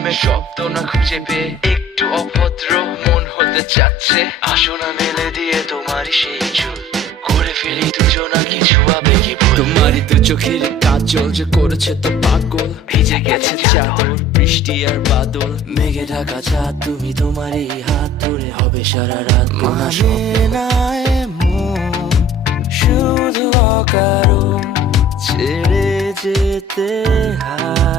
প্রেমে শব্দ না খুঁজে পেয়ে একটু অভদ্র মন হতে চাচ্ছে। আসো না মেলে দিয়ে তোমারই সেই চুল, করে ফেলি দুজনা কিছু আবেগী ভুল। তোমারই দু চোখের কাজল যে করেছে তো পাগল, ভিজে গেছে চাদর বৃষ্টি আর বাদল। মেঘে ঢাকা চাঁদ তুমি তোমারই হাত ধরে হবে সারা রাত। মানে না এমন শুধু অকারণ ছেড়ে যেতে হয়।